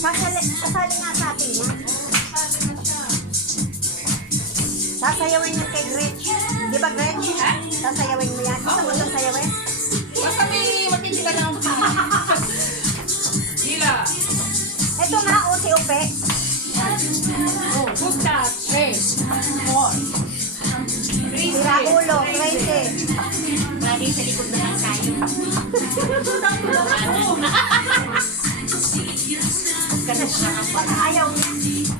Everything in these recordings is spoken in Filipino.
Kasali nga sa atin yan. Sasayawin yan kay Gretch. Di ba, Gretch? Sasayawin mo yan. Gusto mo sasayawin? Basta may makikita lang. Hila. Ito nga, o, si Upe. Good touch. Hey. More. Sira ulo, crazy. Lagi sa likod na lang tayo. Ayaw niya.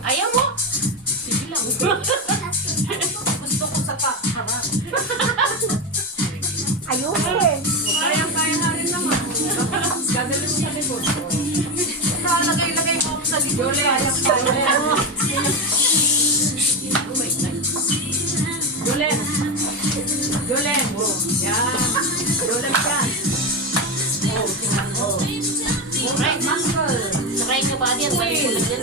Ayaw mo? Sige lang. Gusto ko sa pa. Ayusin. Kaya na rin naman. Dadalhin mo sa likod. Lagay mo sa likod. Julen. Julen. Oh, yan. Julen yan. Oh, tingnan mo. Right, muscle. Sakay ka ba yan? Balik mo lang yan.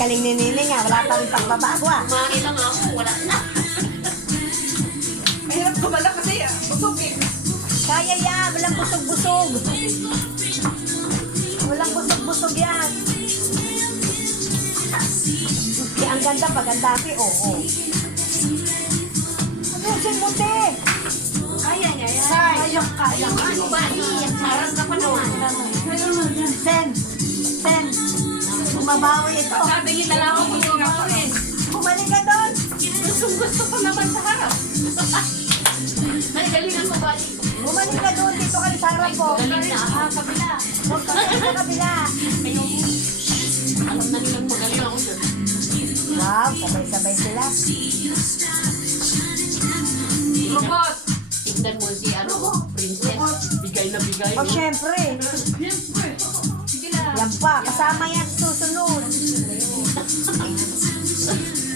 Galing ni Nining nga, wala pa rin pagbabago ah. Kumain lang ako. Wala na. Mahirap kumala kasi busog eh. Kaya yan, walang busog-busog. Walang busog-busog yan. Kaya ang ganda pag ang dati, oo. Ayusin mo, te. Kaya niya yan. Kaya. Ano ba? Harap ka pa naman. Sen. Bumabawi ito. Sabi niya lang ako busog ako rin. Bumalik ka doon. Gusto ko naman sa harap. Galingan mo ba? Bumalik ka doon. Dito ka sa harap ko. Galing na ako. Kabila. Huwag ka sa kabila. Alam na nilang magaling ako dyan. Wow, sabay-sabay sila. Robot. Tignan mo si ano, princess. Bigay na bigay. O, syempre. Sige lang. Yan pa, kasama yan susunod.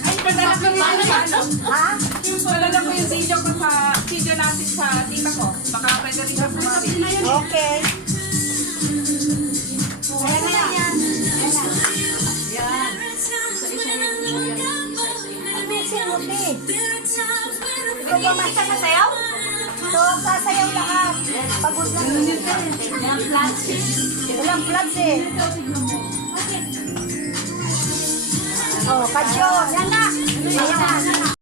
Ay, padala ko rin ano. Ha? Padala ko yung video natin sa tita ko. Baka pwede rin siya bumari. Okay. Kaya na yan. Yan. Ayusin mo, te. Ikaw ba masasayaw? So, sasayaw lahat. Pagod na. Walang flags eh. Oh, kadyo. Yan na. Ayan na.